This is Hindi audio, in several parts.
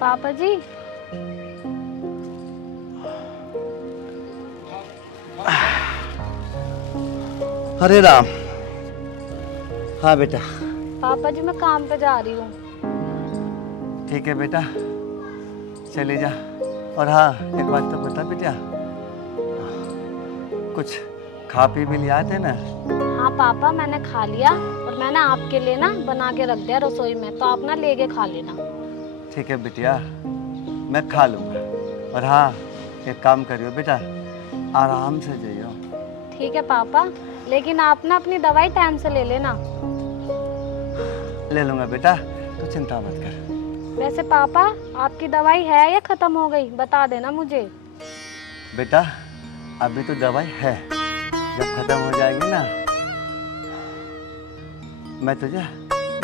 पापा जी। हरे राम। हाँ बेटा। पापा जी मैं काम पे जा रही हूँ। ठीक है बेटा, चले जा। और हाँ, एक बात तो बता बेटा, कुछ खा पी भी लिया थे ना? हाँ पापा मैंने खा लिया, और मैंने आपके लिए ना बना के रख दिया रसोई में, तो आप ना लेके खा लेना। ठीक है बिटिया, मैं खा लूँगा। और हाँ, एक काम करियो बेटा, आराम से जाइयो। ठीक है पापा, लेकिन आप ना अपनी दवाई टाइम से ले लेना। ले लूँगा बेटा, तू चिंता मत कर। वैसे पापा, आपकी दवाई है या खत्म हो गई, बता देना मुझे। बेटा अभी तो दवाई है, जब खत्म हो जाएगी ना मैं तुझे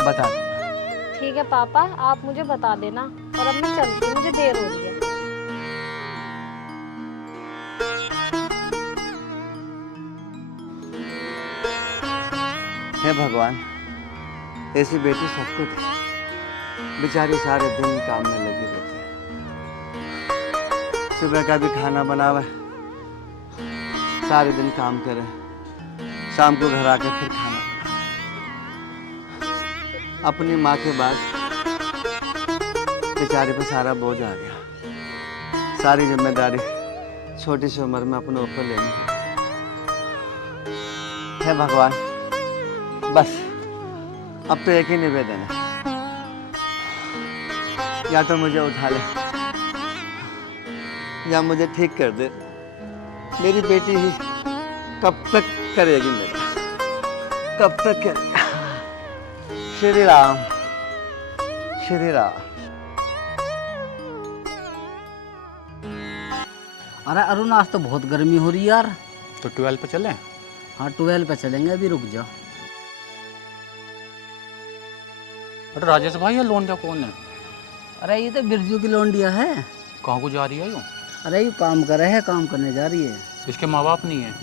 बता दूँगा। ठीक है पापा, आप मुझे बता देना। और अब मैं चलती हूँ, मुझे देर हो रही है। हे भगवान, ऐसी बेटी सबको दे। बेचारी सारे दिन काम में लगी रहती है, सुबह का भी खाना बनावे, सारे दिन काम करे, शाम को घर आकर फिर खाना बनावे। अपनी माँ के बाद बेचारे पे सारा बोझ आ गया, सारी जिम्मेदारी छोटी सी उम्र में अपने ऊपर लेनी है। हे भगवान, बस अब तो एक ही निवेदन है, या तो मुझे उठा ले या मुझे ठीक कर दे। मेरी बेटी ही कब तक करेगी मेरा, कब तक करेगी? श्री राम, श्री राम। अरे अरुण, आज तो बहुत गर्मी हो रही है यार। तो 12 पे चलें? हाँ 12 पे चलेंगे, अभी रुक जा। अरे राजेश भाई, ये लोन का कौन है? अरे ये तो बिरजू की लौंडिया है। कहाँ को जा रही है यो? अरे ये काम कर रहे है, काम करने जा रही है। इसके माँ बाप नहीं है?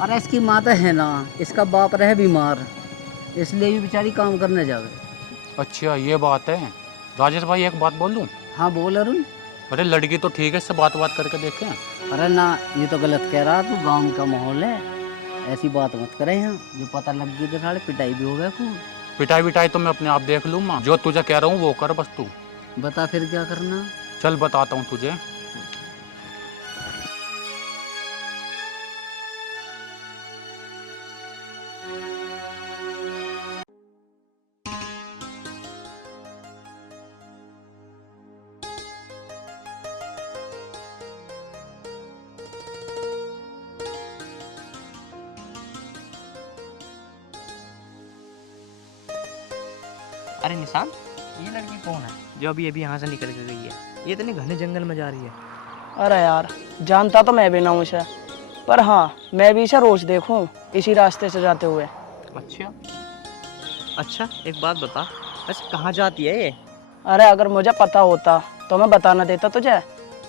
अरे इसकी माँ तो है ना, इसका बाप रहे बीमार, इसलिए भी बेचारी काम करने जावे। अच्छा ये बात है। राजेश भाई एक बात बोल दूँ? हाँ बोल अरुण। अरे लड़की तो ठीक है, इससे बात करके देखें। अरे ना, ये तो गलत कह रहा तू, गाँव का माहौल है, ऐसी बात मत करे यहाँ। जो पता लग गई तो साढ़े पिटाई भी हो गया खूब। पिटाई तो मैं अपने आप देख लूँ माँ, जो तुझे कह रहा हूँ वो कर बस तू। बता फिर क्या करना। चल बताता हूँ तुझे। अरे निशान, ये लड़की कौन है जो अभी अभी यहाँ से निकल के गई है? ये इतने घने जंगल में जा रही है। अरे यार, जानता तो मैं भी ना हूँ इसे, पर हाँ मैं भी इसे रोज देखूं इसी रास्ते से जाते हुए। अच्छा अच्छा, एक बात बता, वैसे कहाँ जाती है ये? अरे अगर मुझे पता होता तो मैं बता ना देता तुझे,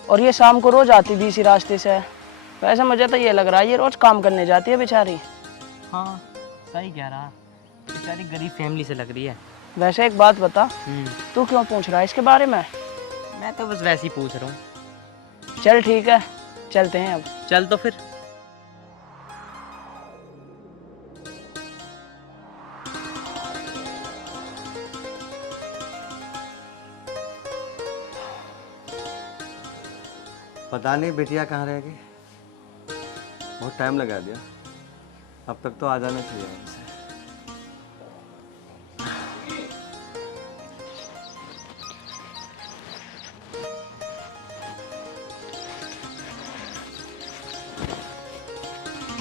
और ये शाम को रोज आती भी इसी रास्ते से। वैसे मुझे तो ये लग रहा है ये रोज काम करने जाती है बेचारी। हाँ सही कह रहा, बेचारी गरीब फैमिली से लग रही है। वैसे एक बात बता, तू क्यों पूछ रहा है इसके बारे में? मैं तो बस वैसे ही पूछ रहा हूँ। चल ठीक है, चलते हैं अब। चल तो फिर। पता नहीं बिटिया कहाँ रह गई, बहुत टाइम लगा दिया, अब तक तो आ जाना चाहिए उनसे।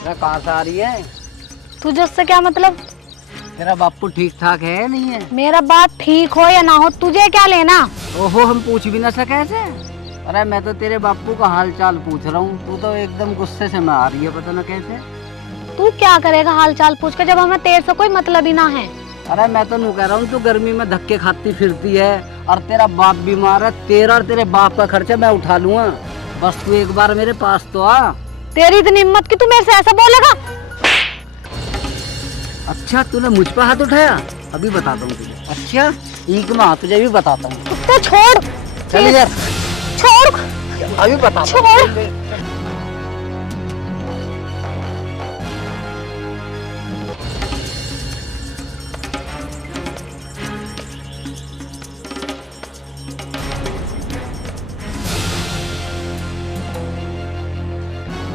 तेरा कहाँ से आ रही है? तुझे उससे क्या मतलब? तेरा बापू ठीक ठाक है नहीं है? मेरा बाप ठीक हो या ना हो, तुझे क्या लेना? ओहो, हम पूछ भी ना सके ऐसे। अरे मैं तो तेरे बापू का हाल चाल पूछ रहा हूँ, तू तो एकदम गुस्से से में आ रही है, पता ना कैसे। तू क्या करेगा हाल चाल पूछ कर, जब हमें तेरे से कोई मतलब ही ना है। अरे मैं तो नहीं कह रहा हूँ तू गर्मी में धक्के खाती फिरती है, और तेरा बाप बीमार है, तेरा और तेरे बाप का खर्चा मैं उठा लूंगा, बस तू एक बार मेरे पास तो आ। तेरी इतनी हिम्मत कि तू मेरे से ऐसा बोलेगा? अच्छा तूने मुझ पर हाथ उठाया, अभी बताता हूँ तुझे। अच्छा ठीक माँ, तुझे भी बताता हूँ। कुत्ते छोड़। चल इधर। छोड़ अभी बता। छोड़।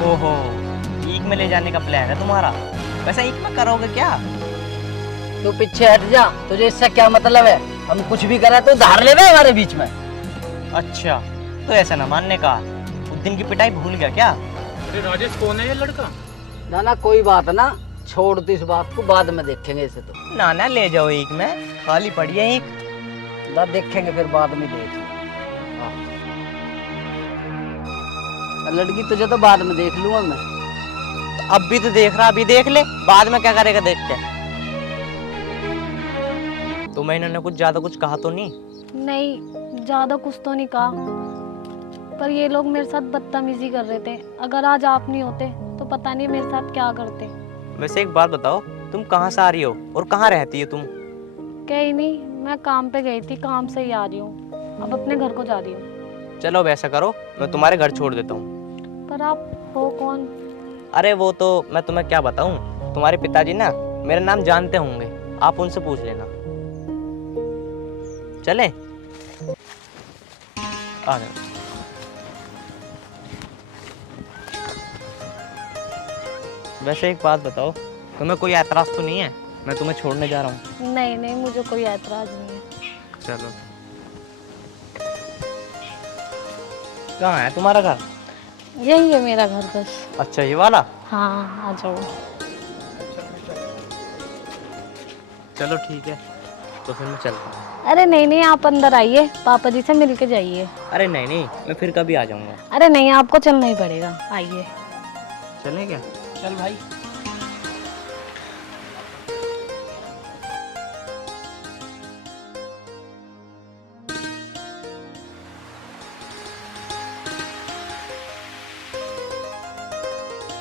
ओहो, ईक में ले जाने का प्लान है तुम्हारा। वैसे ईक में करोगे क्या? तू पीछे हट जा, तुझे इससे क्या मतलब है? हम कुछ भी करें तो धार ले रहे हमारे बीच में। अच्छा, तो ऐसा ना मानने का। उस दिन की पिटाई भूल गया क्या? अरे राजेश, कौन है ये लड़का? ना ना कोई बात ना, छोड़ दो इस बात को, बाद में देखेंगे इसे तो। ना ना ले जाओ ईक में, खाली पड़ी है ईक। ना देखेंगे फिर बाद में देख। हाँ। लड़की तुझे तो बाद में देख लूंगा मैं। तो अब भी तो देख रहा, अभी देख ले, बाद में क्या करेगा देख के? तो मैं इन्होंने कुछ ज्यादा कुछ कहा तो नहीं? नहीं, ज्यादा कुछ तो नहीं कहा, पर ये लोग मेरे साथ बदतमीजी कर रहे थे। अगर आज आप नहीं होते तो पता नहीं मेरे साथ क्या करते। वैसे एक बात बताओ, तुम कहाँ से आ रही हो और कहाँ रहती हो तुम? कहीं नहीं, मैं काम पे गई थी, काम से ही आ रही हूँ। अब अपने घर को जा रही हूँ। चलो अब ऐसा करो, मैं तुम्हारे घर छोड़ देता हूँ। पर आप हो कौन? अरे वो तो मैं तुम्हें क्या बताऊँ, तुम्हारे पिताजी ना मेरा नाम जानते होंगे, आप उनसे पूछ लेना। चले आ जाओ। वैसे एक बात बताओ, तुम्हें कोई ऐतराज तो नहीं है? मैं तुम्हें छोड़ने जा रहा हूँ। नहीं नहीं, मुझे कोई ऐतराज नहीं है। चलो। कहाँ है तुम्हारा घर? यही है मेरा घर बस। अच्छा, ये वाला? हाँ, आ जाओ। चलो ठीक है, तो फिर मैं चलता हूँ। अरे नहीं नहीं, आप अंदर आइए, पापा जी से मिल के जाइए। अरे नहीं नहीं, मैं फिर कभी आ जाऊँगा। अरे नहीं, आपको चलना ही पड़ेगा, आइए। चलें क्या? चल भाई।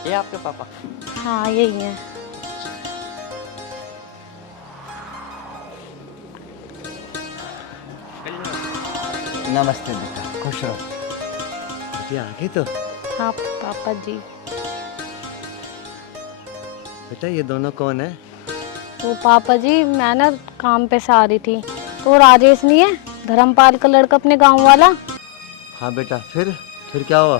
ये आपके पापा? हाँ, यही है। नमस्ते बेटा, खुश रहो। बेटी आ गई तो? हाँ पापा जी। बेटा ये दोनों कौन है? तो पापा जी, मैं ना काम पे से आ रही थी, तो राजेश नहीं है, धर्मपाल का लड़का, अपने गांव वाला। हाँ बेटा, फिर क्या हुआ?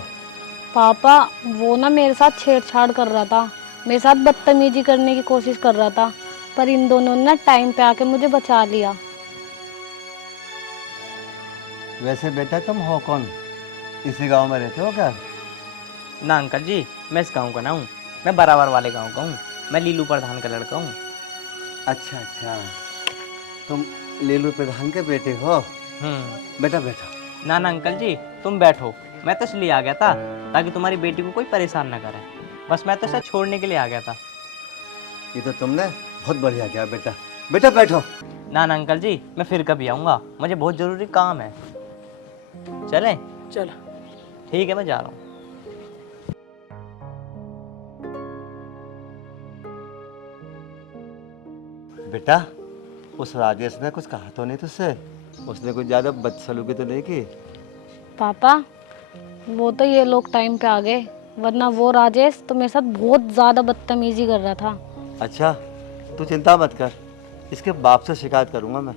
पापा, वो ना मेरे साथ छेड़छाड़ कर रहा था, मेरे साथ बदतमीजी करने की कोशिश कर रहा था, पर इन दोनों ने ना टाइम पे आके मुझे बचा लिया। वैसे बेटा तुम हो कौन? इसी गांव में रहते हो क्या? ना अंकल जी, मैं इस गांव का ना हूँ, मैं बराबर वाले गांव का हूँ। मैं लीलू प्रधान का लड़का हूँ। अच्छा अच्छा, तुम लीलू प्रधान के बेटे हो? बेटा बैठो। ना ना अंकल जी, तुम बैठो। मैं तो इसलिए आ गया था ताकि तुम्हारी बेटी को कोई परेशान ना करे। बस मैं तो इसे छोड़ने के लिए आ गया था। ये तो तुमने बहुत बढ़िया किया बेटा। बेटा बैठो। ना ना अंकल जी, मैं फिर कभी आऊँगा, मुझे बहुत ज़रूरी काम है। चलें? चल। ठीक है, मैं जा रहा हूँ। बेटा उस राजेश ने कुछ कहा तो नहीं तुझसे? उसने कुछ ज़्यादा बदसलूकी तो नहीं की? पापा, वो तो ये लोग टाइम पे आ गए, वरना वो राजेश तो मेरे साथ बहुत ज़्यादा बदतमीजी कर रहा था। अच्छा, तू चिंता मत कर, इसके बाप से शिकायत करूँगा मैं।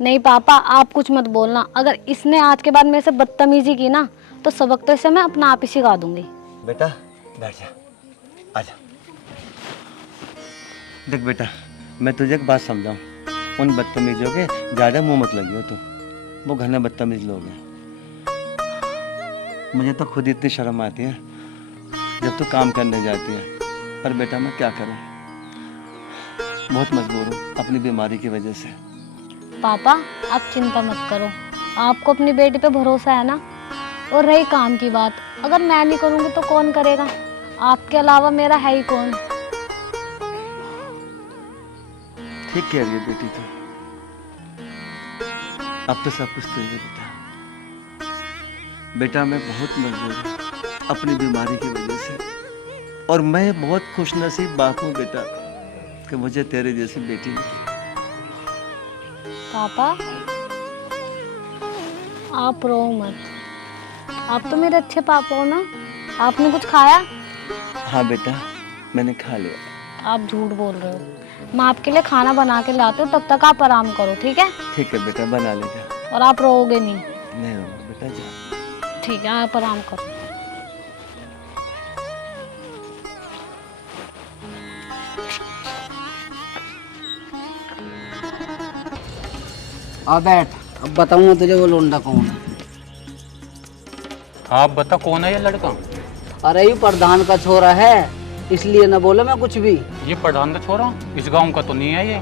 नहीं पापा, आप कुछ मत बोलना। अगर इसने आज के बाद मेरे से बदतमीजी की ना, तो सबक तो इसे मैं अपना आप ही सिखा दूंगी। बेटा बैठ जा, आजा। देख बेटा, मैं तुझे एक बात समझाऊं, उन बदतमीजों के ज़्यादा मुंह मत लगियो तू, वो घने बदतमीज लोग हैं। मुझे तो खुद इतनी शर्म आती है जब तू काम करने जाती है, पर बेटा मैं क्या करूं, बहुत मजबूर हूँ अपनी बीमारी की वजह से। पापा, आप चिंता मत करो, आपको अपनी बेटी पे भरोसा है ना। और रही काम की बात, अगर मैं नहीं करूँगी तो कौन करेगा? आपके अलावा मेरा है ही कौन? ठीक कह रही है बेटी तू, अब तो सब कुछ तो है बेटा। बेटा मैं बहुत मजबूर हूँ अपनी बीमारी की वजह से, और मैं बहुत खुशनसीब बाप हूँ बेटा कि मुझे तेरे जैसी बेटी मिली। पापा, आप रो मत, आप तो मेरे अच्छे पापा हो ना। आपने कुछ खाया? हाँ बेटा, मैंने खा लिया। आप झूठ बोल रहे हो। मैं आपके लिए खाना बना के लाती हूँ, तब तक आप आराम करो, ठीक है? ठीक है बेटा, बना ले जा। और आप रोओगे नहीं। नहीं रोऊंगा बेटा, जा। ठीक है, आप आराम करो। आ बैठ, अब बताऊंगा तुझे वो लोंडा कौन है। आप बता कौन है ये लड़का? अरे ये प्रधान का छोरा है, इसलिए ना बोला मैं कुछ भी। ये प्रधान का छोरा? इस गांव का तो नहीं है ये।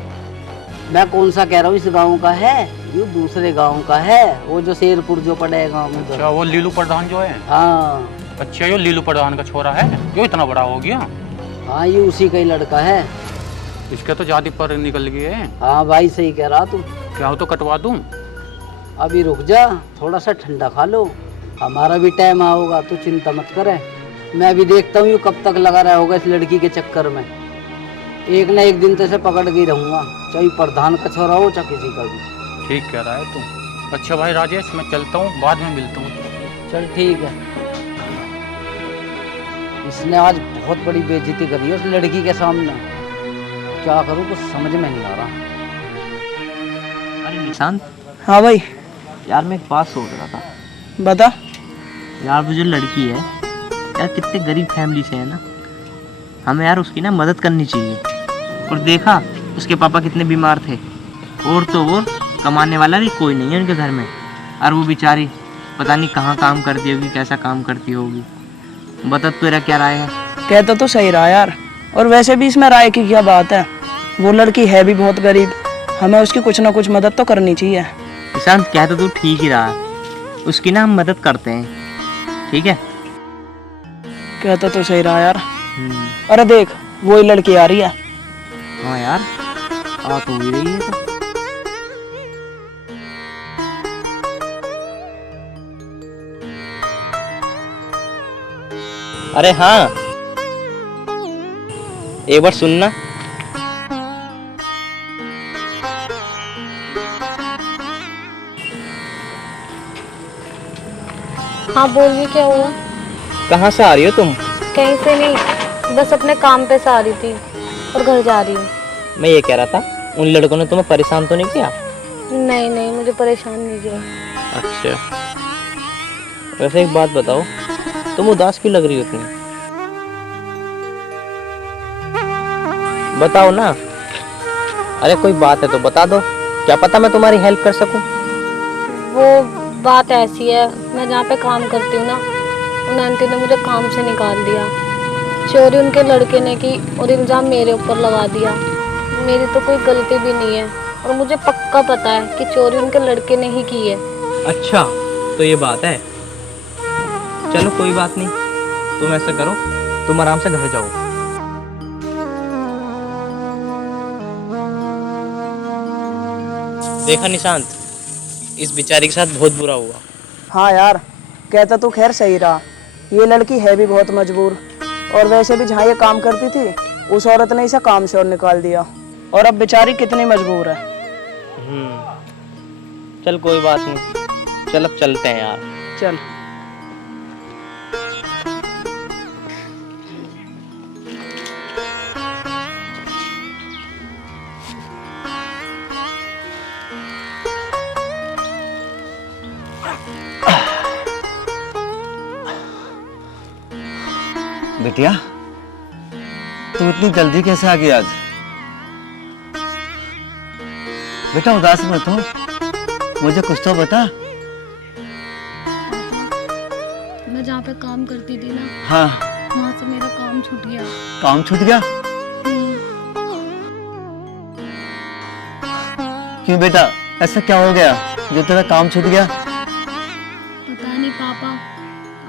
मैं कौन सा कह रहा हूँ इस गांव का है, ये दूसरे गांव का है, वो जो शेरपुर जो पड़े है गाँव में। अच्छा, वो लीलू प्रधान जो है? हाँ अच्छा, ये लीलू प्रधान का छोरा है जो इतना बड़ा हो गया? हाँ, ये उसी का ही लड़का है। इसके तो जाति पर निकल गई है। हाँ भाई, सही कह रहा तू। क्या हो तो कटवा दूं? अभी रुक जा, थोड़ा सा ठंडा खा लो, हमारा भी टाइम आओगा, तू चिंता मत करे। मैं भी देखता हूँ ये कब तक लगा रहा होगा इस लड़की के चक्कर में। एक ना एक दिन तो इसे पकड़ के ही रहूंगा, चाहे प्रधान का छोरा हो चाहे किसी का भी। ठीक कह रहा है तू। अच्छा भाई राजेश, मैं चलता हूँ, बाद में मिलता हूँ। चल ठीक है। इसने आज बहुत बड़ी बेइज्जती करी है उस लड़की के सामने, क्या करूँ कुछ समझ में नहीं आ रहा। अरे निशांत, हाँ भाई, यार मैं एक बात सोच रहा था। बता। यार वो जो लड़की है यार, कितने गरीब फैमिली से है ना, हमें यार उसकी ना मदद करनी चाहिए। और देखा उसके पापा कितने बीमार थे, और तो और कमाने वाला भी कोई नहीं है उनके घर में, और वो बेचारी पता नहीं कहाँ काम करती होगी, कैसा काम करती होगी। बता तेरा क्या राय है? कहता तो सही रहा यार, और वैसे भी इसमें राय की क्या बात है, वो लड़की है भी बहुत गरीब, हमें उसकी कुछ ना कुछ मदद तो करनी चाहिए। निशांत, कह तो तू ठीक ही रहा है, उसकी ना हम मदद करते हैं, ठीक है? कहता तो सही रहा यार। अरे देख, वही लड़की आ रही है। हाँ यार, आ तो ही रही है तो। अरे हाँ, एक बार सुनना। हाँ बोलिए, क्या हुआ? कहाँ से आ रही हो तुम? कहीं से नहीं, बस अपने काम पे से आ रही थी और घर जा रही हूँ। मैं ये कह रहा था, उन लड़कों ने तुम्हें परेशान तो नहीं किया? नहीं नहीं, मुझे परेशान नहीं किया। अच्छा, वैसे एक बात बताओ, तुम उदास क्यों लग रही हो इतनी? बताओ ना। अरे कोई बात है तो बता दो, क्या पता मैं तुम्हारी हेल्प कर सकूं। वो बात ऐसी है, मैं जहाँ पे काम करती हूँ ना, उन आंटी ने मुझे काम से निकाल दिया। चोरी उनके लड़के ने की और इल्ज़ाम मेरे ऊपर लगा दिया। मेरी तो कोई गलती भी नहीं है, और मुझे पक्का पता है कि चोरी उनके लड़के ने ही की है। अच्छा, तो ये बात है। चलो कोई बात नहीं, तुम ऐसा करो, तुम आराम से घर जाओ। देखा निशांत, इस बेचारी के साथ बहुत बुरा हुआ। हाँ यार, कहता तो खैर सही रहा, ये लड़की है भी बहुत मजबूर, और वैसे भी जहाँ ये काम करती थी उस औरत ने इसे काम से और निकाल दिया, और अब बेचारी कितनी मजबूर है। चल कोई बात नहीं, चल अब चलते हैं यार। चल। बिटिया, तू इतनी जल्दी कैसे आ गई आज? बेटा उदास मत हो, मुझे कुछ तो बता। मैं जहाँ पे काम करती थी ना, हाँ, वहाँ से मेरा काम छूट गया। काम छूट गया? क्यों बेटा, ऐसा क्या हो गया जो तेरा काम छूट गया? पता नहीं पापा,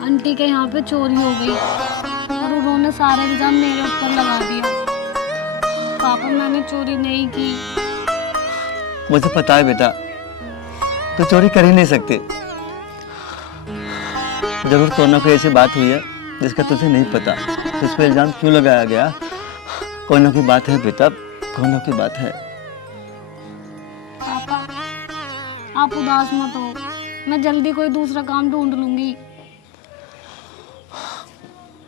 आंटी के यहाँ पे चोरी हो गई और उन्होंने सारा इल्जाम मेरे ऊपर लगा दिया। पापा, मैंने चोरी नहीं की। मुझे पता है बेटा, तू चोरी कर ही नहीं सकती। जरूर कोई ना कोई ऐसी बात हुई है जिसका तुझे नहीं पता, तो इस पर इल्जाम क्यों लगाया गया? कोई ना कोई बात है बेटा, कोई ना कोई बात है। पापा, आप उदास मत हो, मैं जल्दी कोई दूसरा काम ढूंढ लूंगी।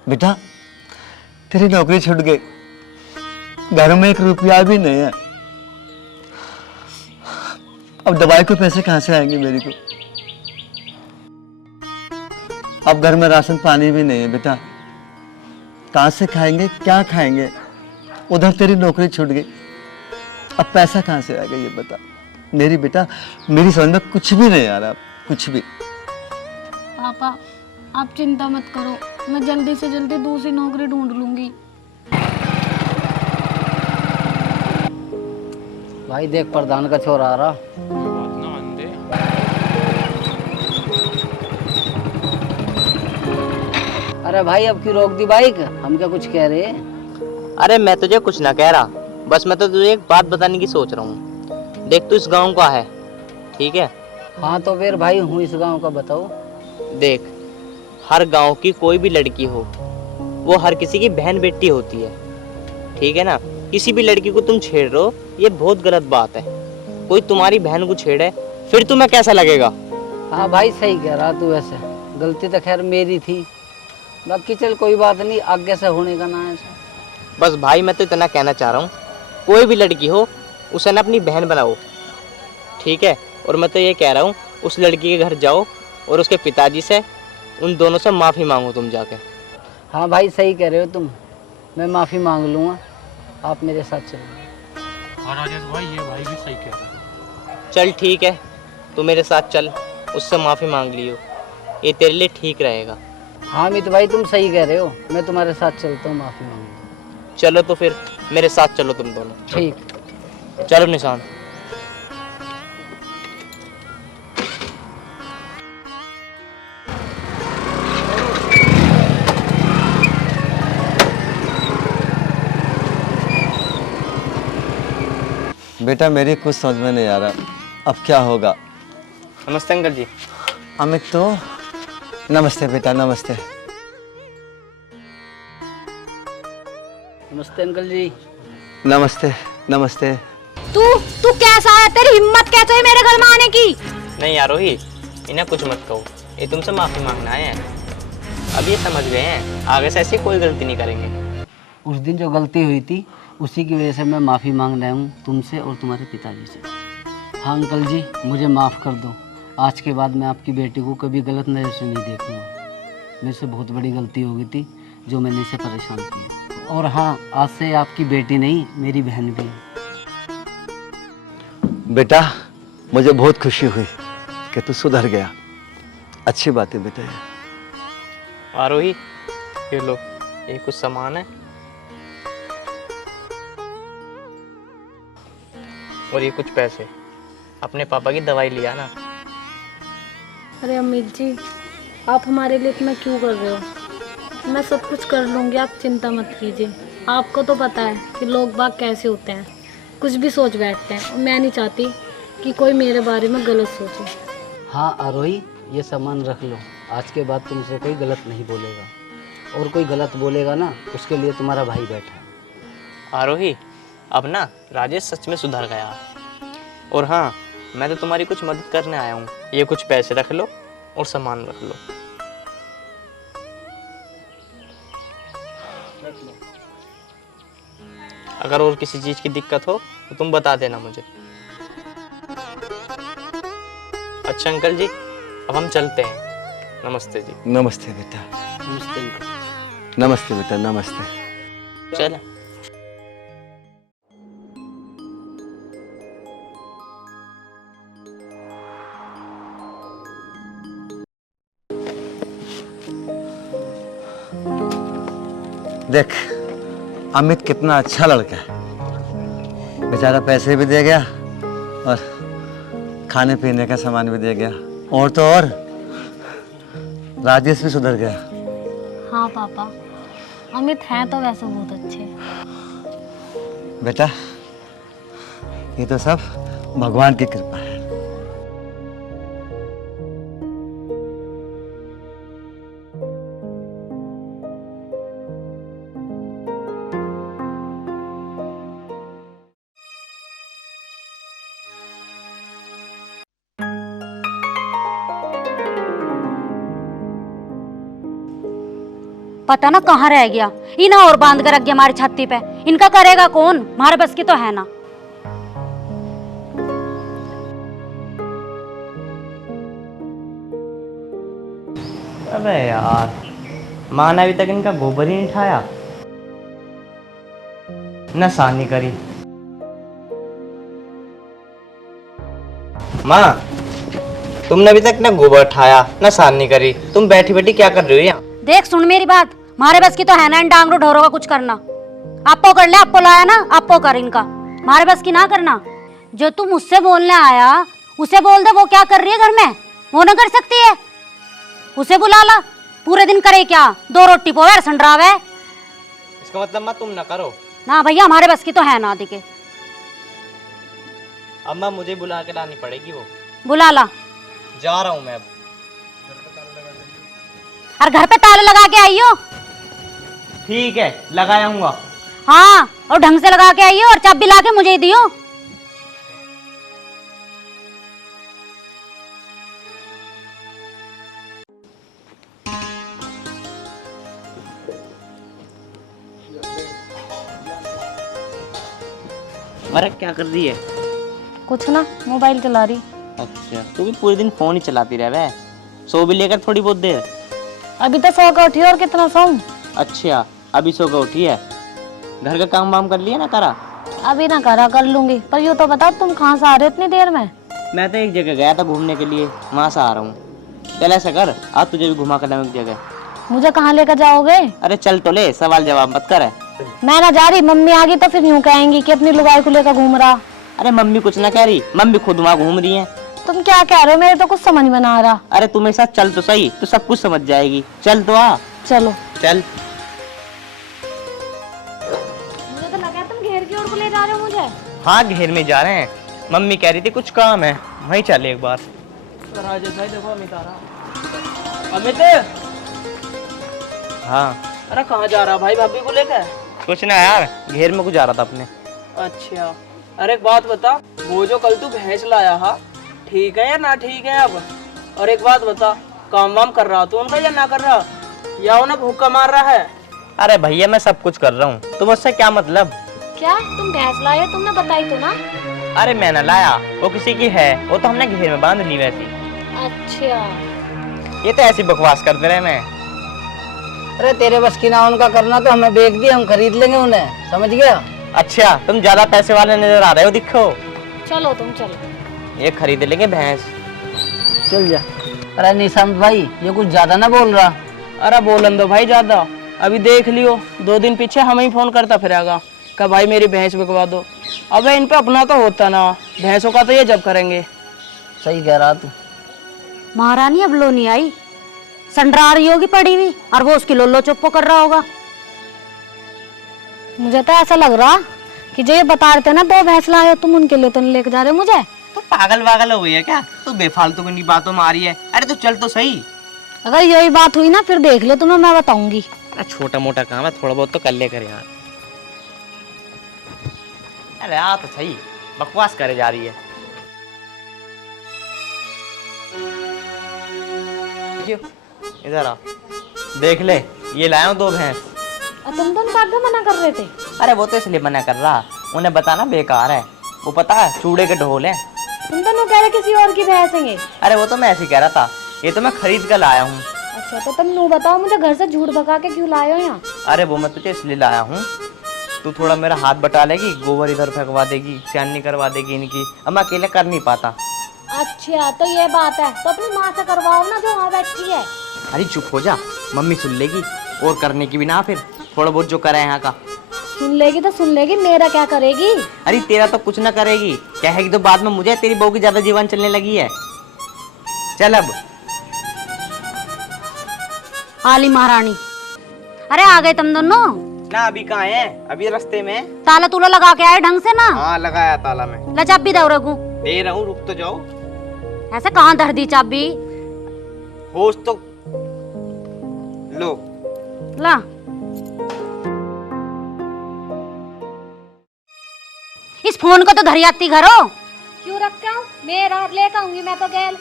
बेटा तेरी नौकरी छूट गई, घर में 1 रुपया भी नहीं है। अब दवाई के पैसे कहाँ से आएंगे मेरे को? अब घर में राशन पानी भी नहीं है बेटा, कहाँ से खाएंगे, क्या खाएंगे? उधर तेरी नौकरी छूट गई, अब पैसा कहाँ से आएगा ये बता। मेरी बेटा मेरी समझ में कुछ भी नहीं आ रहा, कुछ भी। पापा आप चिंता मत करो, मैं जल्दी से जल्दी दूसरी नौकरी ढूंढ लूंगी। भाई देख प्रधान का छोरा आ रहा। इतना अंधे। अरे भाई अब क्यों रोक दी बाइक, हम क्या कुछ कह रहे? अरे मैं तुझे कुछ ना कह रहा, बस मैं तो तुझे एक बात बताने की सोच रहा हूँ। देख तू इस गांव का है, ठीक है? हाँ तो फिर भाई हूँ इस गांव का, बताओ। देख हर गांव की कोई भी लड़की हो, वो हर किसी की बहन बेटी होती है, ठीक है ना? किसी भी लड़की को तुम छेड़ रहे हो, ये बहुत गलत बात है। कोई तुम्हारी बहन को छेड़े फिर तुम्हें कैसा लगेगा? हाँ भाई सही कह रहा तू, ऐसे गलती तो खैर मेरी थी, बाकी चल कोई बात नहीं, आगे से होने का ना है ऐसा। बस भाई मैं तो इतना कहना चाह रहा हूँ, कोई भी लड़की हो उसे ना अपनी बहन बनाओ, ठीक है? और मैं तो ये कह रहा हूँ उस लड़की के घर जाओ और उसके पिताजी से, उन दोनों से माफ़ी मांगो तुम जाके। हाँ भाई सही कह रहे हो तुम, मैं माफ़ी मांग लूँगा, आप मेरे साथ चलो। हाँ राजेश भाई, ये भाई भी सही कह रहा है। चल ठीक है, तू मेरे साथ चल, उससे माफ़ी मांग लियो, ये तेरे लिए ठीक रहेगा। हाँ अमित भाई तुम सही कह रहे हो, मैं तुम्हारे साथ चलता हूँ, माफ़ी मांगूंगा। चलो तो फिर मेरे साथ चलो तुम दोनों। ठीक। चलो निशान। बेटा मेरी कुछ समझ में नहीं आ रहा, अब क्या होगा? नमस्ते अंकल जी। अमित तो नमस्ते बेटा, नमस्ते। नमस्ते अंकल जी। नमस्ते नमस्ते। तू कैसा है, तेरी हिम्मत कैसे है मेरे घर में आने की? नहीं यार रोही, इन्हें कुछ मत कहो, ये तुमसे माफ़ी मांगना है। अब ये समझ गए हैं, आगे से ऐसी कोई गलती नहीं करेंगे। उस दिन जो गलती हुई थी उसी की वजह से मैं माफ़ी मांग रहा हूँ तुमसे और तुम्हारे पिताजी से। हाँ अंकल जी मुझे माफ़ कर दो, आज के बाद मैं आपकी बेटी को कभी गलत नज़र से नहीं देखूँगा। मेरे से बहुत बड़ी गलती हो गई थी जो मैंने इसे परेशान किया। और हाँ आज से आपकी बेटी नहीं मेरी बहन भी है। बेटा मुझे बहुत खुशी हुई कि तू सुधर गया, अच्छी बात है बेटा। आरोही ये लो, ये कुछ सामान है और ये कुछ पैसे, अपने पापा की दवाई लिया ना। अरे अमित जी आप हमारे लिए इतना क्यों कर रहे हो? मैं सब कुछ कर लूँगी, आप चिंता मत कीजिए। आपको तो पता है कि लोग बाग कैसे होते हैं, कुछ भी सोच बैठते हैं, और मैं नहीं चाहती कि कोई मेरे बारे में गलत सोचे। हाँ आरोही ये सामान रख लो, आज के बाद तुमसे कोई गलत नहीं बोलेगा, और कोई गलत बोलेगा ना उसके लिए तुम्हारा भाई बैठा है। आरोही अब ना राजेश सच में सुधर गया। और हाँ मैं तो तुम्हारी कुछ मदद करने आया हूँ, ये कुछ पैसे रख लो और सामान रख लो। अगर और किसी चीज़ की दिक्कत हो तो तुम बता देना मुझे। अच्छा अंकल जी अब हम चलते हैं, नमस्ते जी। नमस्ते बेटा। नमस्ते अंकल। नमस्ते बेटा, नमस्ते। चल देख अमित कितना अच्छा लड़का है, बेचारा पैसे भी दे गया और खाने पीने का सामान भी दे गया, और तो और राजेश भी सुधर गया। हाँ पापा, अमित हैं तो वैसे बहुत अच्छे। बेटा ये तो सब भगवान की कृपा है। पता ना कहाँ रह गया। इन्हें और बांध कर रख गया हमारी छत्ती पे। इनका करेगा कौन? हमारे बस की तो है ना। अबे यार, माँ ने अभी तक इनका गोबर ही नहीं उठाया, न सानी करी। माँ, तुमने अभी तक न गोबर उठाया न सानी करी, तुम बैठी बैठी क्या कर रही हो यहाँ? देख सुन मेरी बात, हमारे बस की तो है ना इन डांगरों ढोरों का कुछ करना। आपको कर ले, आपको लाया ना, आपको कर इनका। हमारे बस की ना करना। जो तू मुझसे बोलने आया उसे बोल दे वो क्या कर रही है घर में, वो ना कर सकती है। उसे बुला ला, पूरे दिन करे क्या, 2 रोटी पोवे संडरावे। इसका मतलब माँ तुम न करो। ना भैया, हमारे बस की तो है ना। दिखे अम्मा, मुझे बुला के लानी पड़ेगी वो। बुला ला। जा रहा हूँ मैं अब। और घर पे ताले लगा के आइयो। ठीक है, लगाऊंगा। हाँ, और ढंग से लगा के आइयो और चाबी ला के मुझे ही दियो। अरे क्या कर रही है? कुछ ना, मोबाइल चला रही। अच्छा, तू भी पूरे दिन फोन ही चलाती रह बे। सो भी लेकर थोड़ी बहुत देर। अभी तो सो के उठी और कितना सोऊं? अच्छा, अभी सो कर उठी है। घर का काम वाम कर लिया ना करा? अभी ना करा, कर लूंगी। पर यूँ तो बताओ, तुम कहाँ से आ रहे हो इतनी देर में? मैं तो एक जगह गया था घूमने के लिए, वहाँ से आ रहा हूँ। चल ऐसा कर, आज तुझे भी घुमा कर लाऊं एक जगह। मुझे कहाँ लेकर जाओगे? अरे चल तो ले, सवाल जवाब मत कर। मैं ना जा रही, मम्मी आ गई तो फिर यूँ कहेंगी कि अपनी लुगाई को लेकर घूम रहा। अरे मम्मी कुछ ना कह रही, मम्मी खुद वहाँ घूम रही है। तुम क्या कह रहे हो? मेरे तो कुछ समझ में ना आ रहा। अरे तू मेरे साथ चल तो सही, तो सब कुछ समझ जाएगी। चल तो आ। चलो। चल। मुझे तो लगा तुम घेर की ओर को ले जा रहे हो मुझे। हाँ, घेर में जा रहे हैं। मम्मी कह रही थी कुछ काम है, वहीं चल एक बार। राजेश भाई देखो, अमित आ रहा। अमित, हाँ। अरे कहाँ जा रहा भाई भाभी को लेकर? कुछ ना यार, घेर में कुछ जा रहा था अपने। अच्छा, अरे एक बात बता, वो जो कल तू भैंस लाया हा, ठीक है या ना ठीक है अब? और एक बात बता, काम वाम कर रहा तू उनका या ना कर रहा, या उन्हें भूखा मार रहा है? अरे भैया, मैं सब कुछ कर रहा हूँ, तो मुझसे क्या मतलब? क्या तुम भैंस लाए हो? तुमने बताई तो ना। अरे मैं ना लाया, वो किसी की है, वो तो हमने घेर में बांध ली वैसी। अच्छा, ये तो ऐसी बकवास करते रहे मैं। अरे तेरे बस की ना उनका करना, तो हमें बेच दिए, हम खरीद लेंगे उन्हें, समझ गया? अच्छा, तुम ज्यादा पैसे वाले नजर आ रहे हो, दिखो। चलो तुम चलो। ये खरीद लेंगे भैंस। चल जा। अरे निशांत भाई, ये कुछ ज्यादा ना बोल रहा। अरे बोलन दो भाई ज्यादा, अभी देख लियो 2 दिन पीछे हमें ही फोन करता फिरेगा कि भाई मेरी भैंस बिकवा दो। अबे इन पे अपना तो होता ना, भैंसों का तो ये जब करेंगे। सही कह रहा तू। महारानी अब लो नहीं आई, संडरा रही होगी पड़ी हुई, और वो उसकी लोलो चुप्पो कर रहा होगा। मुझे तो ऐसा लग रहा कि जो ये बता रहे थे ना 2 भैंस लाए हो तुम, उनके लिए तो नहीं लेके जा रहे हो मुझे। तो पागल वागल हो गई है क्या? तू बेफालतू की बातों में आ रही है। अरे तू चल तो सही। अगर यही बात हुई ना, फिर देख लो तुम्हें मैं बताऊंगी। अरे छोटा मोटा काम है, थोड़ा बहुत तो कर ले कर यार। अरे आ तो सही, बकवास करे जा रही है। इधर आ, देख ले, ये लाया हूँ 2 भैंस। और तुम तो उनका मना कर रहे थे। अरे वो तो इसलिए मना कर रहा, उन्हें बताना बेकार है। वो पता है चूड़े के ढोल है। तुम दोनों कह रहे किसी और की भैंस हैं ये। अरे वो तो मैं ऐसे ही कह रहा था, ये तो मैं खरीद कर लाया हूँ। अच्छा, तो तुम नू बताओ मुझे, घर से झूठ भगा के क्यों लाए हो यहाँ? अरे वो मैं तुझे इसलिए लाया हूँ, तू थोड़ा मेरा हाथ बटा लेगी, गोबर इधर फेंकवा देगी, चांदनी करवा देगी इनकी। अब मैं अकेले कर नहीं पाता। अच्छा, तो ये बात है, तो अपनी माँ से करवाओ ना जो वहाँ बैठी है। अरे चुप हो जा, मम्मी सुन लेगी, और करने की भी ना फिर थोड़ा बहुत जो करे यहाँ का। सुन लेगी तो सुन लेगी, मेरा क्या करेगी? अरे तेरा तो कुछ ना करेगी, कहेगी तो बाद में मुझे तेरी बहू की ज्यादा जीवन चलने लगी है। चल अब। आली महारानी, अरे आ गए तुम दोनों? ना अभी कहाँ है, अभी रास्ते में। ताला तूला लगा के आए ढंग से ना? हाँ लगाया ताला में। ला चाबी दो रघु। दे रहा हूँ, रुक तो जाओ। ऐसे कहाँ धर दी चाबी? होश तो लो। ला। इस फोन को तो धरी आती घरो। क्यों रखता हूँ? मैं रात लेकर आऊंगी, मैं तो गैल।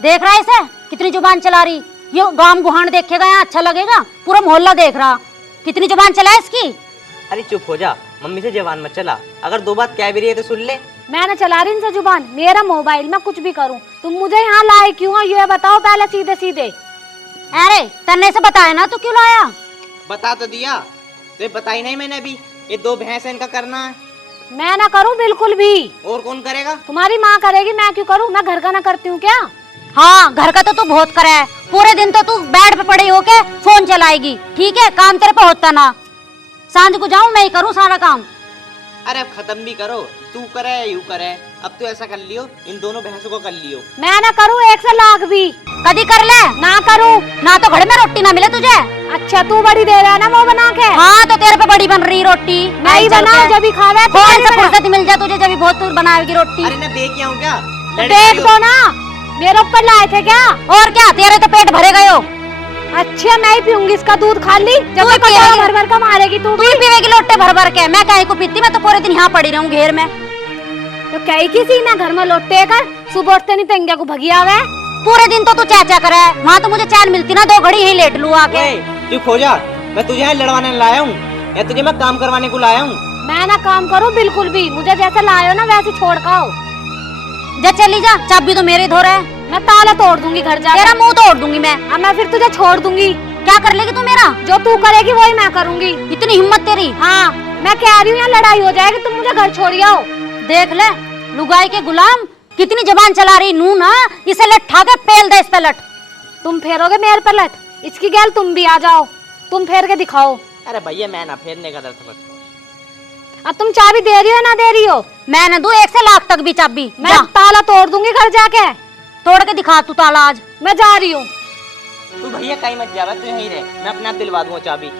देख रहा है इसे कितनी जुबान चला रही। ये गांव गुहान देखेगा यहाँ अच्छा लगेगा? पूरा मोहल्ला देख रहा। कितनी जुबान चला है इसकी। अरे चुप हो जा, मम्मी से जवान मत चला। अगर दो बात कह भी रही है तो सुन ले। मैं ना चला रही इनसे जुबान, मेरा मोबाइल, मैं कुछ भी करूं। तुम मुझे यहाँ लाए क्यों हो ये बताओ पहले सीधे सीधे। अरे तन्ने से बताया ना, तू क्यों लाया? बता तो दिया, तो बताई नहीं मैंने अभी। ये दो भैंस है, इनका करना है। मैं ना करूं बिल्कुल भी। और कौन करेगा? तुम्हारी माँ करेगी, मैं क्यों करूं? मैं घर का ना करती हूँ क्या? हाँ, घर का तो तू बहुत करे है। पूरे दिन तो तू बेड पे पड़ी होके फोन चलाएगी, ठीक है? काम तेरे पे होता ना। सांझ को जाऊं मैं ही करूं सारा काम। अरे अब खत्म भी करो, तू करे यू करे। अब तो ऐसा कर लियो, इन दोनों भैंसों को कर लियो। मैं ना करूं 1 से लाख भी। कदी कर ले। ना करूं ना तो घर में रोटी ना मिले तुझे। अच्छा तू बड़ी दे रहा है ना वो बना के। हाँ तो तेरे पे बड़ी बन रही रोटी। मैं ही बनाऊं जब भी खावे। कौन सा फुर्सत मिल जाए तुझे जब भी बहुत तू बनाएगी रोटी। अरे मैं देख आऊं क्या? देख दो ना, मेरे ऊपर लाए थे क्या? और क्या, तेरे तो पेट भरे गए हो। अच्छा मैं ही पीऊंगी इसका दूध खाली, जब तक भर भर का मारेगी तू ही पीवेगी लोटे भर भर के। मैं कहीं को पीती, मैं तो पूरे दिन यहाँ पड़ी रहूं घेर में। तो कहीं किसी ना घर में लोटे कर, सुबह उठते नहीं तेंगे को भगिया हुआ। पूरे दिन तो तू चाचा करे, वहाँ तो मुझे चैन मिलती ना, 2 घड़ी यही लेट लू आके। चुप हो जा, मैं तुझे यहाँ लड़वाने लाया हूँ या तुझे मैं काम करवाने को लाया हूँ? मैं ना काम करूँ बिल्कुल भी, मुझे जैसे लाए हो ना वैसे छोड़ खाओ। जा चली जा, चाबी तो मेरे धो रहे। मैं ताला तोड़ दूंगी घर जा। तेरा मुंह तोड़ दूंगी मैं। अब मैं फिर तुझे छोड़ दूंगी। क्या कर लेगी तू मेरा? जो तू करेगी वही मैं करूंगी। इतनी हिम्मत तेरी? हाँ मैं कह रही हूँ यहाँ लड़ाई हो जाएगी, तुम मुझे घर छोड़ आओ। देख ले लुगाई के गुलाम कितनी जबान चला रही। नू ना इसे लट्ठा के पेल दे इस पे लट। तुम फेरोगे मेरे पर लट, इसकी गैल तुम भी आ जाओ, तुम फेर के दिखाओ। अरे भैया मैं ना फेरने का दर्द। अब तुम चाबी दे रही हो ना दे रही हो? मैं न दूं 1 से लाख तक भी चाबी। मैं ताला तोड़ दूंगी घर जाके। तोड़ के दिखा तू ताला आज। मैं जा रही हूँ। तू भैया कहीं मत जावा, तू यहीं रह, मैं अपने आप दिलवा दूंगा चाबी।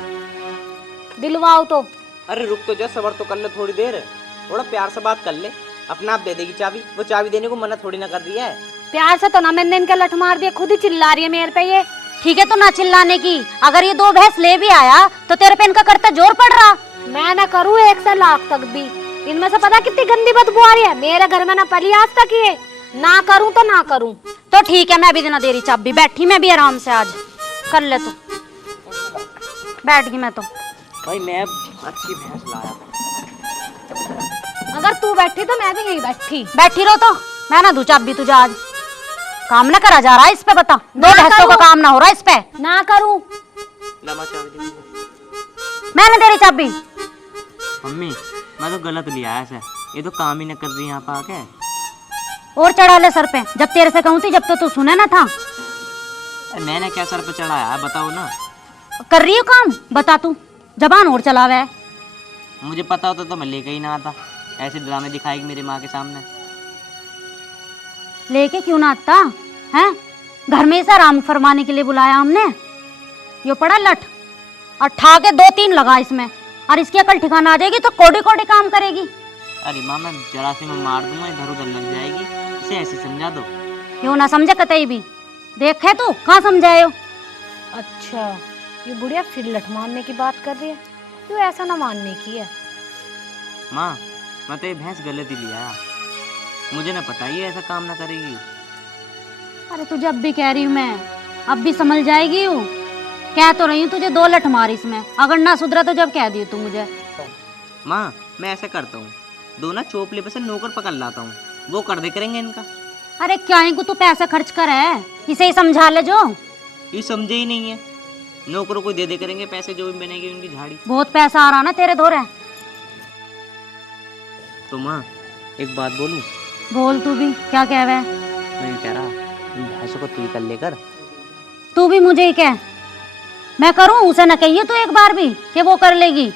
दिलवाओ तो। अरे रुक तो जा, सबर तो कर ले थोड़ी देर, थोड़ा प्यार से बात कर ले। अपने आप दे देगी चाबी, वो चाबी देने को मना थोड़ी ना कर रही है। प्यार से तो ना मैंने इनके लठ मार दिया, खुद ही चिल्ला रही है मेरे पे ये। ठीक है तो ना चिल्लाने की। अगर ये 2 भैंस ले भी आया तो तेरे पे इनका करता जोर पड़ रहा। मैं ना करूँ 1 से लाख तक भी। इनमें से पता कितनी गंदी बदबू आ रही है, मेरे घर में ना पली आज तक ये। ना करूँ तो ना करूँ। तो ठीक है, मैं भी देना दे रही चाबी। बैठी मैं भी आराम से, आज कर ले तू। बैठ गई मैं तो। भाई मैं अच्छी भैंस लाया। अगर तू बैठी तो मैं भी यही बैठी। बैठी रहो तो मैं ना दूं चाबी तुझे आज। काम ना करा जा रहा है इस पे, बता। 2 ना भैंसों का करूं। काम ना हो रहा है इस पे। ना करूँ। लमा चाबी दे। मैं ना दे रही चाबी। मम्मी मैं तो गलत लिया है ऐसे, ये तो काम ही न कर रही यहाँ पे आके। और चढ़ा ले सर पे, जब तेरे से कहूँ थी जब तो तू सुने ना था। मैंने क्या सर पे चढ़ाया है बताओ ना। कर रही हो काम, बता तू। जबान और चलावे है। मुझे पता होता तो मैं लेके ही ना आता, ऐसे ड्रामे दिखाएगी मेरी माँ के सामने। लेके क्यों ना आता है? घर में से आराम फरमाने के लिए बुलाया हमने। यो पड़ा लठ और ठा के 2-3 लगा इसमें, और इसकी अकल ठिकाना आ जाएगी तो कोड़ी कोड़ी काम करेगी। अरे माँ मैं जरा से मैं मार दूंगा, इधर उधर लग जाएगी, इसे ऐसे समझा दो। यो ना समझे कतई भी। देखे तू कहाँ समझाए हो? अच्छा ये बुढ़िया फिर लठ मारने की बात कर रही है, तू ऐसा ना मानने की है। माँ मैं तो ये भैंस गलत ही लिया, मुझे ना पता ही ऐसा काम ना करेगी। अरे तुझे अब भी कह रही हूँ मैं, अब भी समझ जाएगी। हूँ कह तो रही हूँ तुझे 2 लठ मार इसमें, अगर ना सुधरा तो जब कह दी तू मुझे। माँ मैं ऐसा करता हूँ, 2 ना चोपले पे से नौकर पकड़ लाता हूँ, वो कर दे करेंगे इनका। अरे क्या है को तू पैसा खर्च कर है, इसे ही समझा ले जो। ये समझे ही नहीं है, नौकरों को दे करेंगे पैसे जो भी बनेगी उनकी झाड़ी। बहुत पैसा आ रहा ना तेरे धोरे। तो माँ एक बात बोलूँ? बोल तू भी, क्या कह रहा है? मैं कह रहा इन भैंसों को तू ही कर लेकर। तू भी मुझे ही कह, मैं करूं? उसे न कहिए तो एक बार भी कि वो कर लेगी।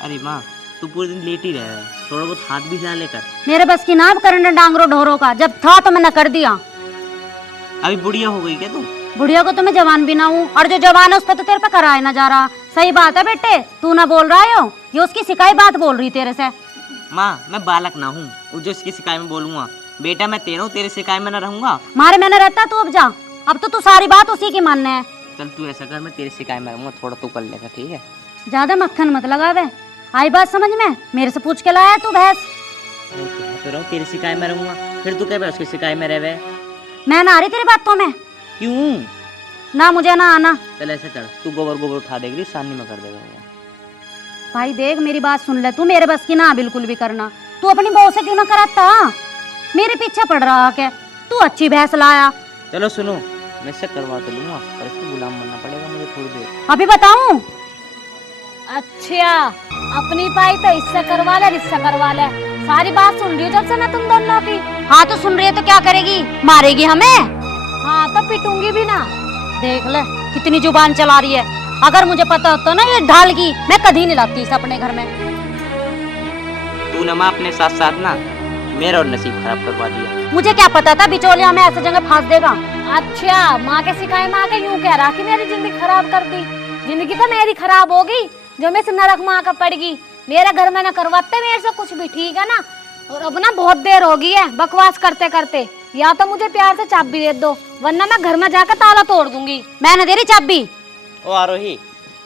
अरे माँ तू पूरे दिन लेट ही रह रहा है, थोड़ा बहुत हाथ भी हिला लेकर। मेरे बस की नाप करने डांगरों ढोरों का, जब था तो मैंने कर दिया। अभी बुढ़िया हो गई क्या तू? बुढ़िया को तो मैं जवान भी ना हूँ, और जो जवान है उस पर तो तेरे पे कराया ना जा रहा। सही बात है बेटे, तू ना बोल रहा है, ये उसकी सिकाई बात बोल रही तेरे से। माँ मैं बालक ना हूँ, वो जो इसकी शिकायत में बोलूंगा। बेटा मैं तेरा हूँ, तेरे शिकायत में ना रहूंगा। मारे मैंने रहता तू अब जा, अब तो तू सारी बात उसी की मानने है। चल तू ऐसा कर, मैं तेरे शिकायत में रहूंगा, थोड़ा तू कर लेगा ठीक है? ज्यादा मक्खन मत लगावे, आई बात समझ में? मेरे से पूछ के लाया तू भैंस। तो रहो तेरी शिकायत में रहूंगा, फिर तू कह उसकी शिकायत में रहे। मैं ना आ रही तेरी बातों में। क्यों? ना मुझे ना आना। चल ऐसे कर, तू गोबर गोबर उठा देगी, सानी में कर देगा। भाई देख मेरी बात सुन ले, तू मेरे बस की ना बिल्कुल भी करना। तू अपनी बहू से क्यों ना कराता, मेरे पीछे पड़ रहा क्या? तू अच्छी भैंस लाया। चलो सुनो, मैं इससे करवा तो लूंगा, पर इसको गुलाम बनना पड़ेगा मुझे थोड़ी देर। अभी बताऊं? अच्छा, अपनी पाई तो इससे करवा ले, इससे करवा ले। सारी बात सुन रही हो जब से मैं तुम दोनों की। हाँ तो सुन रही है तो क्या करेगी, मारेगी हमें? हाँ तो पिटूंगी भी ना। देख ले कितनी जुबान चला रही है। अगर मुझे पता होता ना ये ढाल की, मैं कभी नहीं लाती इसे अपने घर में। तू ना माँ अपने साथ साथ ना मेरा और नसीब खराब करवा दिया। मुझे क्या पता था बिचौलिया में ऐसे जगह फांस देगा। अच्छा, माँ के सिखाए माँ के यूं कह रहा कि मेरी जिंदगी खराब कर दी। जिंदगी तो मेरी खराब होगी जो मैं इस नरक माँ का पड़गी। मेरे घर में ना करवाते मेरे से कुछ भी, ठीक है ना? और अब ना बहुत देर हो गई है बकवास करते करते। या तो मुझे प्यार से चाबी दे दो, वरना मैं घर में जाकर ताला तोड़ दूंगी। मैं न दे रही चाबी। ओ आरोही,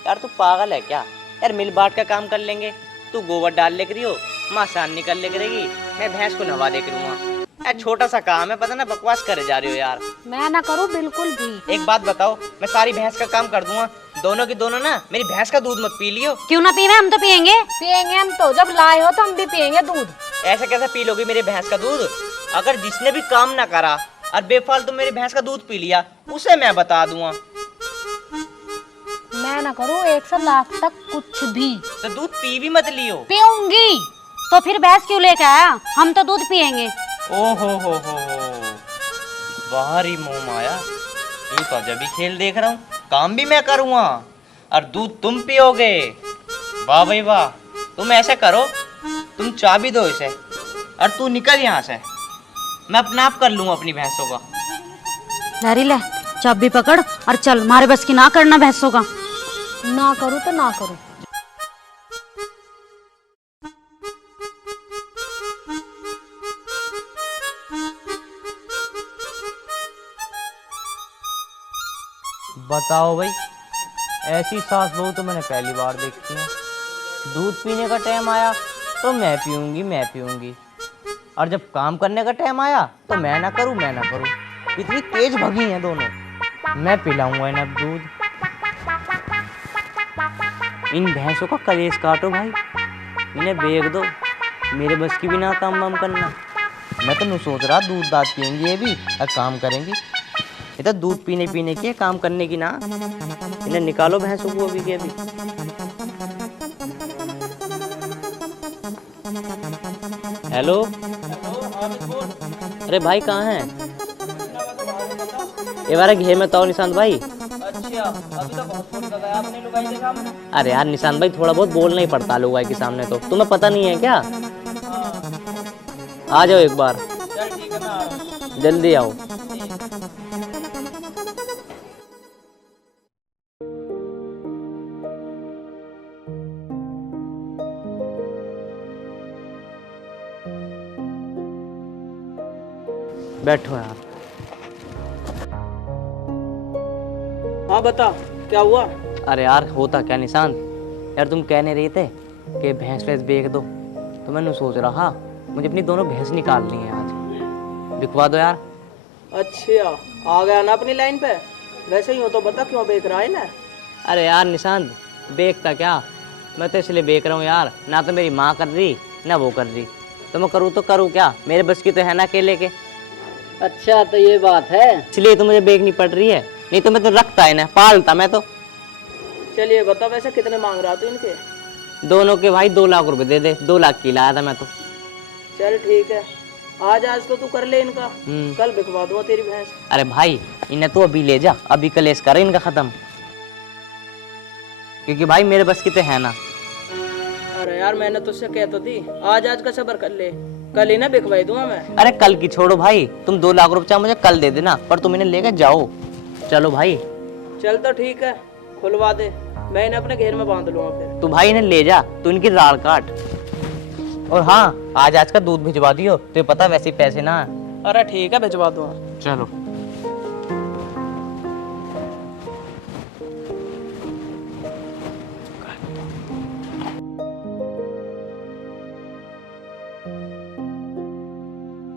यार तू पागल है क्या? यार मिल बांट का काम कर लेंगे। तू गोबर डाल ले करी हो, माँ सान निकल ले करेगी, मैं भैंस को नहवा दे करूँगा। यार छोटा सा काम है, पता ना बकवास करे जा रही हो यार। मैं ना करूँ बिल्कुल भी। एक बात बताओ, मैं सारी भैंस का काम कर दूंगा, दोनों की दोनों ना मेरी भैंस का दूध मत पी लियो। क्यों ना पीवे, हम तो पियेंगे। पियेंगे हम तो, जब लाए हो तो हम भी पियेंगे दूध। ऐसे कैसे पी लोगी मेरी भैंस का दूध? अगर जिसने भी काम ना करा और बेफालतू मेरी भैंस का दूध पी लिया, उसे मैं बता दूंगा। मैं ना करूँ 100 लाख तक कुछ भी। तो दूध पी भी मत लियो। पीऊंगी। तो फिर भैंस क्यों लेके आया? हम तो दूध पियेंगे। ओ हो बाहरी मुंह माया, ये तो जब भी खेल देख रहा हूँ। काम भी मैं करूँगा और दूध तुम पियोगे। वाह भाई वाह। तुम ऐसे करो, तुम चाबी दो इसे और तू निकल यहाँ से, मैं अपना आप कर लूँगा अपनी भैंसों का। लहरी ले चाबी पकड़ और चल, मारे बस की ना करना भैंसों का। ना करूँ तो ना करूँ। बताओ भाई, ऐसी सास बहू तो मैंने पहली बार देखी है। दूध पीने का टाइम आया तो मैं पीऊंगी, और जब काम करने का टाइम आया तो मैं ना करूं। इतनी तेज भगी हैं दोनों। मैं पिलाऊंगा इन्हें अब दूध। इन भैंसों का कलेश काटो भाई, इन्हें बेच दो, मेरे बस की भी ना काम वाम करना। मैं तो नहीं सोच रहा दूध दाद पियेंगी ये भी और काम करेंगी। ये तो दूध पीने की, काम करने की ना। इन्हें निकालो भैंसों को अभी के अभी। हेलो, अरे भाई कहाँ हैं? ये बारे घेर में तो निशांत भाई। अच्छा, अभी तो बहुत फोन कर रहा है आपने लुगाई के सामने। अरे यार निशांत भाई, थोड़ा बहुत बोलना ही पड़ता है लुगाई के सामने, तो तुम्हें पता नहीं है क्या? आ जाओ एक बार। चल ठीक है, मैं आ रहा हूँ। जल्दी आओ। बैठो यार। हाँ बता, क्या हुआ? अरे यार होता क्या निशांत, यार तुम कहने रहे थे कि भैंस वैंस बेच दो, तो मैंने सोच रहा मुझे अपनी दोनों भैंस निकालनी है आज, बिकवा दो यार। अच्छा, आ गया ना अपनी लाइन पे। वैसे ही हो तो बता क्यों बेच रहा है ना? अरे यार निशांत, बेचता क्या, मैं तो इसलिए बेच रहा हूँ यार, ना तो मेरी माँ कर रही ना वो कर रही, तो मैं करूँ तो करूँ क्या, मेरे बस की तो है ना अकेले के। अच्छा तो ये बात है। इसलिए तो मुझे बेचनी पड़ रही है, नहीं तो मैं तो रखता है ना, पालता मैं तो। चलिए बता, वैसे कितने मांग रहा तू इनके? दोनों के भाई 2 लाख रुपए दे दे, 2 लाख की लाया था मैं तो। चल ठीक है, आज तो तू कर ले इनका, कल बिकवा दूंगा तेरी भैंस। अरे भाई इन्हें तो अभी ले जा, अभी कलेश करे इनका खत्म, क्योंकि भाई मेरे बस की तो है ना। अरे यार मैंने तुझसे कहता थी, आज का सब्र कर ले, कल ही ना बिकवाई दूंगा मैं। अरे कल की छोड़ो भाई, तुम 2 लाख रुपया मुझे कल दे देना, पर तुम इन्हें लेकर जाओ। चलो भाई। चल तो ठीक है, खुलवा दे, मैं इन्हें अपने घेर में बांध लूंगा फिर। तू भाई इन्हें ले जा, तू इनकी राड़ काट। और हाँ, आज का दूध भिजवा दियो, तो पता वैसे ही पैसे ना। अरे ठीक है, भिजवा दूंगा। चलो।